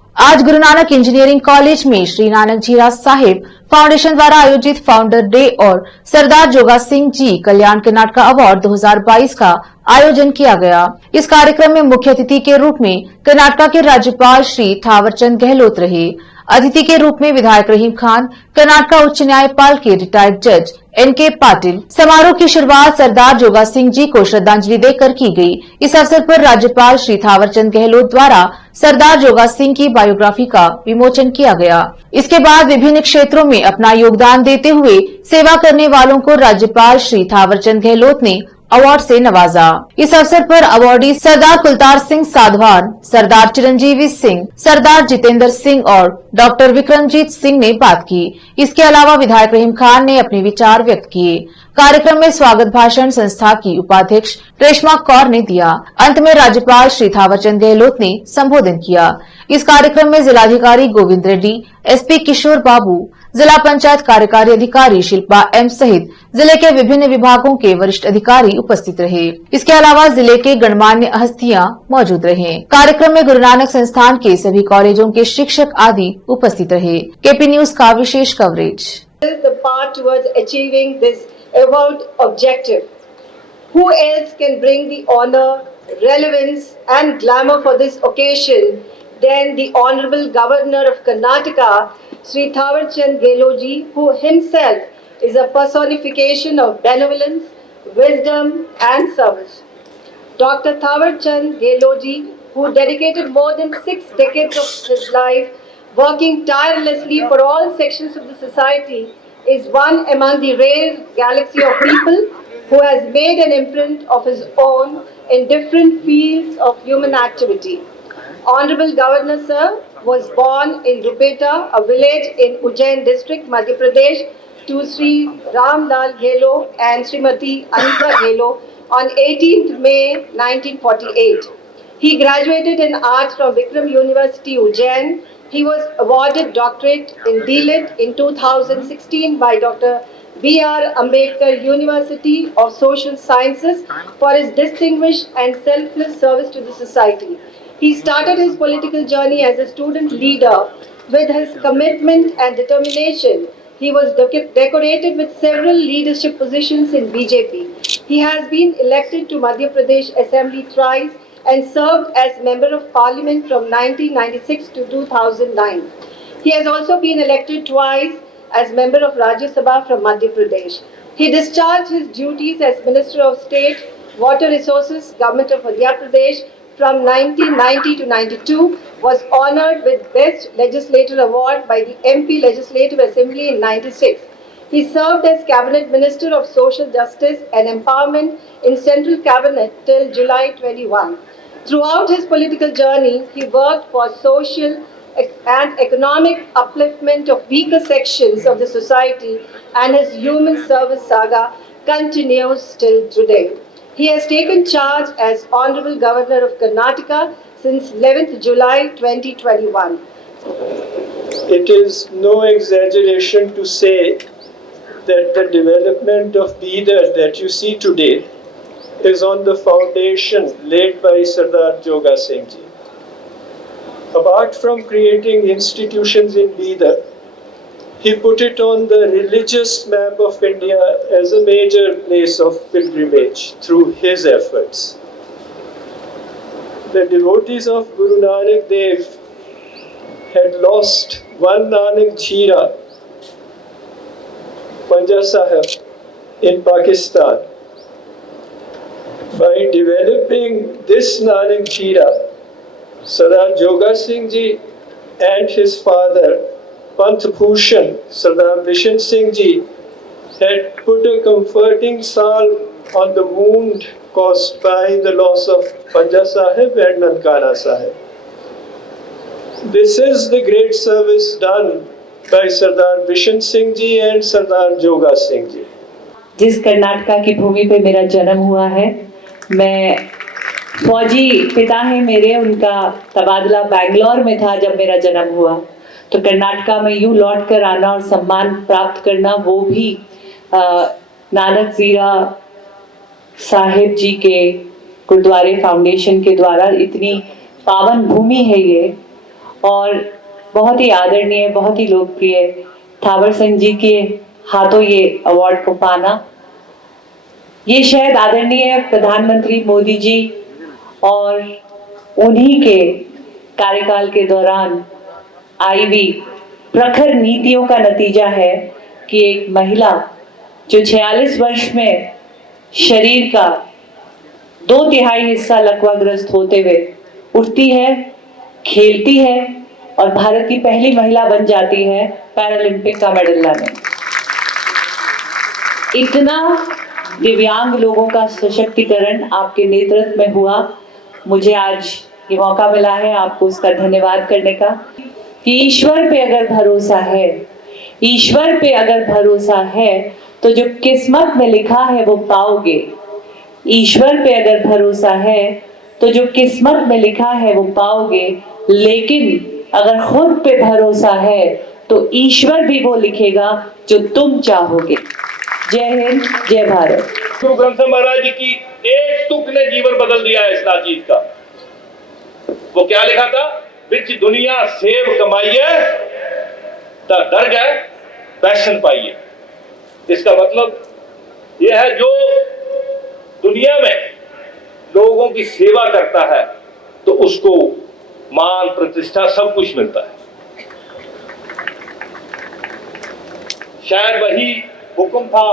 आज Guru Nanak engineering college में श्री नानक झीरा Sahib foundation द्वारा आयोजित फाउंडर डे और सरदार जोगा सिंह जी कल्याण कर्नाटका अवार्ड 2022 का आयोजन किया गया। इस कार्यक्रम में मुख्य अतिथि के रूप में कर्नाटका के राज्यपाल श्री थावरचंद गहलोत रहे। अतिथि के रूप में विधायक रहीम खान, कर्नाटका उच्च न्यायपाल के रिटायर्ड जज एनके पाटिल। समारोह की शुरुआत सरदार जोगा सिंह जी को श्रद्धांजलि देकर की गई। इस अवसर पर राज्यपाल श्री थावरचंद गहलोत द्वारा सरदार जोगा सिंह की बायोग्राफी का विमोचन किया गया। इसके बाद विभिन्न क्षेत्रों में अपना योगदान देते हुए सेवा करने वालों को राज्यपाल श्री थावरचंद गहलोत ने अवार्ड से नवाजा। इस अवसर पर अवार्डी सरदार कुलतार सिंह साधवान, सरदार चिरंजीवी सिंह, सरदार जितेंद्र सिंह और डॉक्टर विक्रमजीत सिंह ने बात की। इसके अलावा विधायक रहीम खान ने अपने विचार व्यक्त किए। कार्यक्रम में स्वागत भाषण संस्था की उपाध्यक्ष रेशमा कौर ने दिया। अंत में राज्यपाल श्री थावरचंद गहलोत ने संबोधन किया। इस कार्यक्रम में जिलाधिकारी गोविंद रेड्डी, एसपी किशोर बाबू, जिला पंचायत कार्यकारी अधिकारी शिल्पा एम सहित जिले के विभिन्न विभागों के वरिष्ठ अधिकारी उपस्थित रहे। इसके अलावा जिले के गणमान्य हस्तियां मौजूद रहे। कार्यक्रम में गुरु नानक संस्थान के सभी कॉलेजों के शिक्षक आदि उपस्थित रहे। केपी न्यूज का विशेष coverage. The path towards achieving this award objective. Who else can bring the honor, relevance and glamour for this occasion than the Honorable Governor of Karnataka, Sri Thawarchand Gehlot ji, who himself is a personification of benevolence, wisdom and service. Dr. Thawarchand Gehlot ji, who dedicated more than 6 decades of his life working tirelessly for all sections of the society, is one among the rare galaxy of people who has made an imprint of his own in different fields of human activity. Honorable Governor Sir was born in Rupeta, a village in Ujjain district, Madhya Pradesh, to Sri Ram Lal Gehlot and Srimati Anita Gehlot on 18th May 1948. He graduated in art from Vikram University, Ujjain. He was awarded doctorate in D.Litt in 2016 by Dr. B.R. Ambedkar University of Social Sciences for his distinguished and selfless service to the society. He started his political journey as a student leader. With his commitment and determination, he was decorated with several leadership positions in BJP. He has been elected to Madhya Pradesh Assembly thrice and served as Member of Parliament from 1996 to 2009. He has also been elected twice as Member of Rajya Sabha from Madhya Pradesh. He discharged his duties as Minister of State, Water Resources, Government of Madhya Pradesh from 1990 to 92, was honoured with Best Legislator Award by the MP Legislative Assembly in 96. He served as Cabinet Minister of Social Justice and Empowerment in Central Cabinet till July 21. Throughout his political journey, he worked for social and economic upliftment of weaker sections of the society, and his human service saga continues till today. He has taken charge as Honorable Governor of Karnataka since 11th July 2021. It is no exaggeration to say that the development of Bidar that you see today is on the foundation laid by Sardar Joga Singh Ji. Apart from creating institutions in Bidar, he put it on the religious map of India as a major place of pilgrimage through his efforts. The devotees of Guru Nanak Dev had lost one Nanak Jhira, Panja Sahib, in Pakistan. By developing this Nanak Jhira, Sardar Joga Singh Ji and his father, Panth Bhushan, Sardar Bishan Singh Ji, had put a comforting salve on the wound caused by the loss of Panja Sahib and Nankana Sahib. This is the great service done by Sardar Bishan Singh Ji and Sardar Joga Singh Ji. जिस कर्नाटका की भूमि पे मेरा जन्म हुआ है, मैं फौजी पिता है मेरे, उनका तबादला बैंगलोर में था जब मेरा जन्म हुआ। तो कर्नाटका में यूं लौट कर आना और सम्मान प्राप्त करना, वो भी नानक झीरा साहिब जी के गुरुद्वारे फाउंडेशन के द्वारा, इतनी पावन भूमि है ये। और बहुत ही आदरणीय, बहुत ही लोकप्रिय थावर सिंह जी के हाथों ये अवार्ड को पाना, ये शायद आदरणीय प्रधानमंत्री मोदी जी और उन्हीं के कार्यकाल के दौरान आई हुई प्रखर नीतियों का नतीजा है कि एक महिला जो 46 वर्ष में शरीर का 2/3 हिस्सा लकवाग्रस्त होते हुए उठती है, खेलती है और भारत की पहली महिला बन जाती है पैरालंपिक का मेडल लाने। इतना दिव्यांग लोगों का सशक्तिकरण आपके नेतृत्व में हुआ। मुझे आज ये मौका मिला है आपको उसका धन्यवाद करने का कि ईश्वर पे अगर भरोसा है, ईश्वर पे अगर भरोसा है तो जो किस्मत में लिखा है वो पाओगे। ईश्वर पे अगर भरोसा है तो जो किस्मत में लिखा है वो पाओगे, लेकिन अगर खुद पे भरोसा है तो ईश्वर भी वो लिखेगा जो तुम चाहोगे। जय हिंद, जय भारत। गुरु ग्रंथ साहिब महाराज जी की एक तुक ने जीवन बदल दिया है इस नाचीज का। वो क्या लिखा था? बिच दुनिया सेव कमाइए ता दर गए पैशन पाइए। इसका मतलब यह है जो दुनिया में लोगों की सेवा करता है तो उसको मान प्रतिष्ठा सब कुछ मिलता है। शायद वही हुक्म था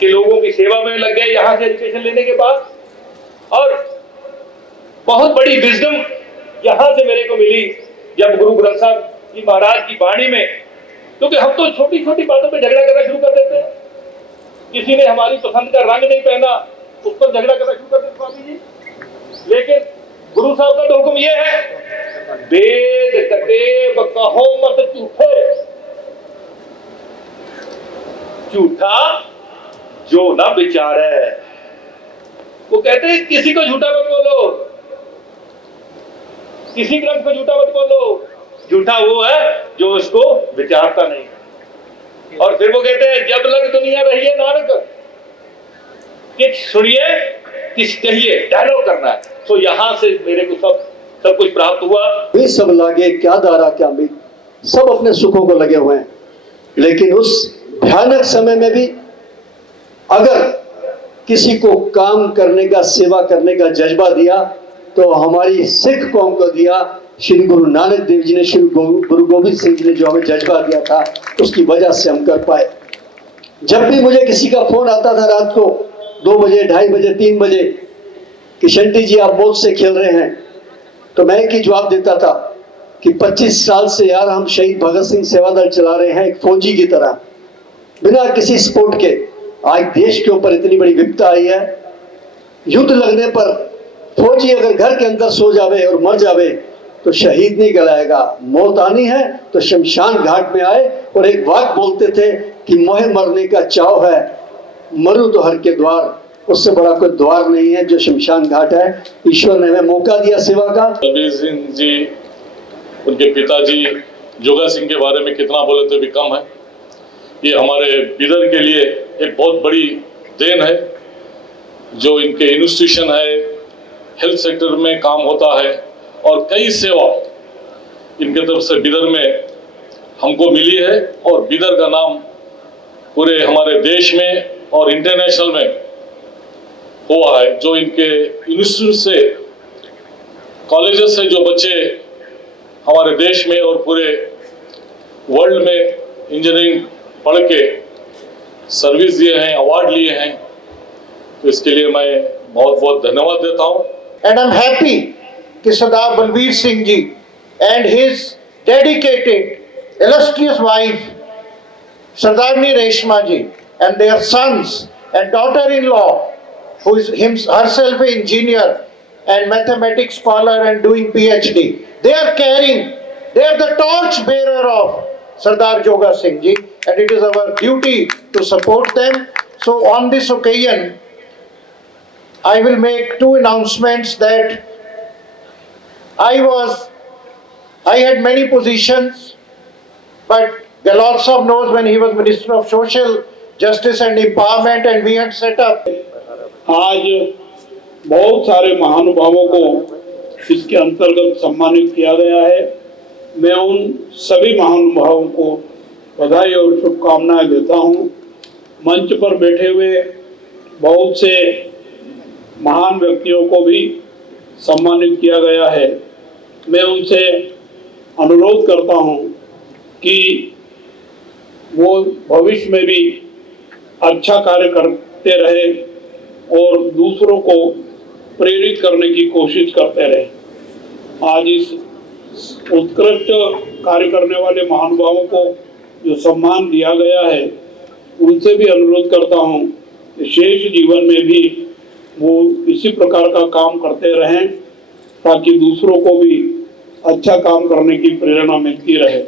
कि लोगों की सेवा में लग गए यहां से एजुकेशन लेने के बाद, और बहुत बड़ी विजडम यहां से मेरे को मिली जब गुरु ग्रंथ साहब जी महाराज की वाणी में, क्योंकि हम तो छोटी छोटी बातों पे झगड़ा करना शुरू कर देते हैं। किसी ने हमारी पसंद का रंग नहीं पहना, उस पर झगड़ा करना शुरू कर देते स्वामी जी। लेकिन गुरु साहब का तो हुक्म यह है, वेद कतेब कहो मत झूठे, झूठा जो ना विचारे। वो कहते हैं किसी को झूठा मत बोलो, किसी ग्रंथ को झूठा मत बोलो। झूठा वो है जो उसको विचारता नहीं। और फिर वो कहते हैं जब लग दुनिया रही है नानक, किस सुनिए किस कहिए, डायलॉग करना है। तो यहां से मेरे को सब कुछ प्राप्त हुआ। वे सब लागे क्या दारा क्या मीत, सब अपने सुखों को लगे हुए हैं, लेकिन उस भयानक समय में भी अगर किसी को काम करने का, सेवा करने का जज्बा दिया तो हमारी सिख कौम को दिया। श्री गुरु नानक देव जी ने, श्री गुरु गोविंद सिंह जी ने जो हमें जज्बा दिया था, उसकी वजह से हम कर पाए। जब भी मुझे किसी का फोन आता था रात को 2 बजे, 2:30 बजे, 3 बजे कि शंटी जी आप मौत से खेल रहे हैं, तो मैं एक ही जवाब देता था कि 25 साल से यार हम शहीद भगत सिंह सेवा दल चला रहे हैं, एक फौजी की तरह, बिना किसी सपोर्ट के। आज देश के ऊपर इतनी बड़ी विपदा आई है, युद्ध लगने पर फौजी अगर घर के अंदर सो जावे और मर जावे तो शहीद नहीं कहलाएगा। मौत आनी है तो शमशान घाट में आए। और एक बात बोलते थे कि मोहे मरने का चाव है, मरूं तो हर के द्वार, उससे बड़ा कोई द्वार नहीं है जो शमशान घाट है। ईश्वर ने हमें मौका दिया सेवा का। कबीर सिंह जी, उनके पिताजी जोगा सिंह के बारे में कितना बोले तो भी कम है। ये हमारे बिदर के लिए एक बहुत बड़ी देन है। जो इनके इंस्टीट्यूशन है, हेल्थ सेक्टर में काम होता है और कई सेवा इनके तरफ से बिदर में हमको मिली है। और बिदर का नाम पूरे हमारे देश में और इंटरनेशनल में हुआ है। जो इनके इंस्टीट्यूट से, कॉलेजेस से जो बच्चे हमारे देश में और पूरे वर्ल्ड में इंजीनियरिंग पढ़ के सर्विस दिए हैं, अवार्ड लिए हैं, तो इसके लिए मैं बहुत बहुत धन्यवाद देता हूँ। And I'm happy कि Sardar Balbir Singh ji and his dedicated, illustrious wife Sardarni Reshma ji and their sons and daughter-in-law, who is herself an engineer and mathematics scholar and doing PhD, they are the torch bearer of Sardar Joga Singh ji, and it is our duty to support them. So on this occasion, I will make 2 announcements. That I had many positions, but Galot Sahab knows when he was Minister of Social Justice and Empowerment, and we had set up. आज बहुत सारे महानुभावों को इसके अंतर्गत सम्मानित किया गया है। मैं उन सभी महानुभावों को बधाई और शुभकामनाएं देता हूं। मंच पर बैठे हुए बहुत से महान व्यक्तियों को भी सम्मानित किया गया है। मैं उनसे अनुरोध करता हूं कि वो भविष्य में भी अच्छा कार्य करते रहे और दूसरों को प्रेरित करने की कोशिश करते रहे। आज इस उत्कृष्ट कार्य करने वाले महानुभावों को जो सम्मान दिया गया है, उनसे भी अनुरोध करता हूं कि शेष जीवन में भी वो इसी प्रकार का काम करते रहें ताकि दूसरों को भी अच्छा काम करने की प्रेरणा मिलती रहे।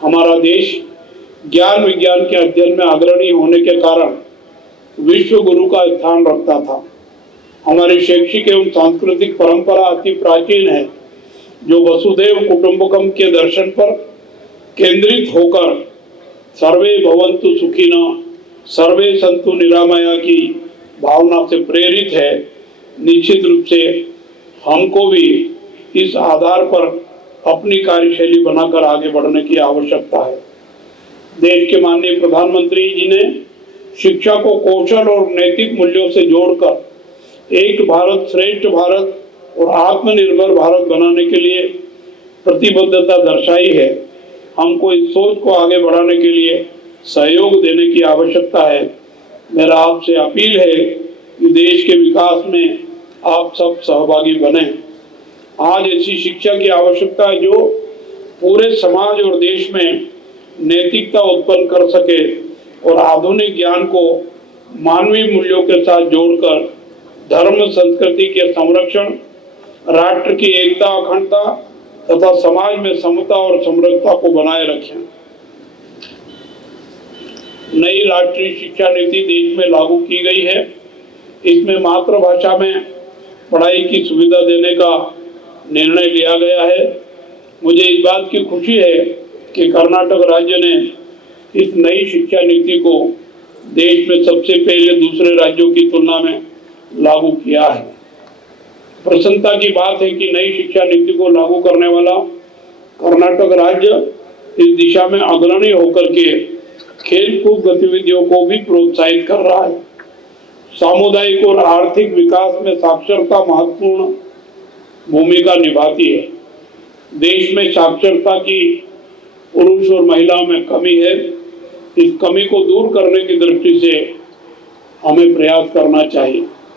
हमारा देश ज्ञान विज्ञान के अध्ययन में अग्रणी होने के कारण विश्व गुरु का स्थान रखता था। हमारी शैक्षिक एवं सांस्कृतिक परंपरा अति प्राचीन है, जो वसुधैव कुटुंबकम के दर्शन पर केंद्रित होकर सर्वे भवन्तु सुखिनः सर्वे सन्तु निरामया की भावना से प्रेरित है। निश्चित रूप से हमको भी इस आधार पर अपनी कार्यशैली बनाकर आगे बढ़ने की आवश्यकता है। देश के माननीय प्रधानमंत्री जी ने शिक्षा को कौशल और नैतिक मूल्यों से जोड़कर एक भारत श्रेष्ठ भारत और आत्मनिर्भर भारत बनाने के लिए प्रतिबद्धता दर्शाई है। हमको इस सोच को आगे बढ़ाने के लिए सहयोग देने की आवश्यकता है। मेरा आपसे अपील है कि देश के विकास में आप सब सहभागी बने। आज ऐसी शिक्षा की आवश्यकता है जो पूरे समाज और देश में नैतिकता उत्पन्न कर सके और आधुनिक ज्ञान को मानवीय मूल्यों के साथ जोड़कर धर्म संस्कृति के संरक्षण, राष्ट्र की एकता अखंडता तथा समाज में समता और समृद्धता को बनाए रखें। नई राष्ट्रीय शिक्षा नीति देश में लागू की गई है। इसमें मातृभाषा में पढ़ाई की सुविधा देने का निर्णय लिया गया है। मुझे इस बात की खुशी है कि कर्नाटक राज्य ने इस नई शिक्षा नीति को देश में सबसे पहले दूसरे राज्यों की तुलना में लागू किया है। प्रसन्नता की बात है कि नई शिक्षा नीति को लागू करने वाला कर्नाटक राज्य इस दिशा में अग्रणी होकर के खेलकूद गतिविधियों को भी प्रोत्साहित कर रहा है। सामुदायिक और आर्थिक विकास में साक्षरता महत्वपूर्ण भूमिका निभाती है। देश में साक्षरता की पुरुष और महिलाओं में कमी है। इस कमी को दूर करने की दृष्टि से हमें प्रयास करना चाहिए।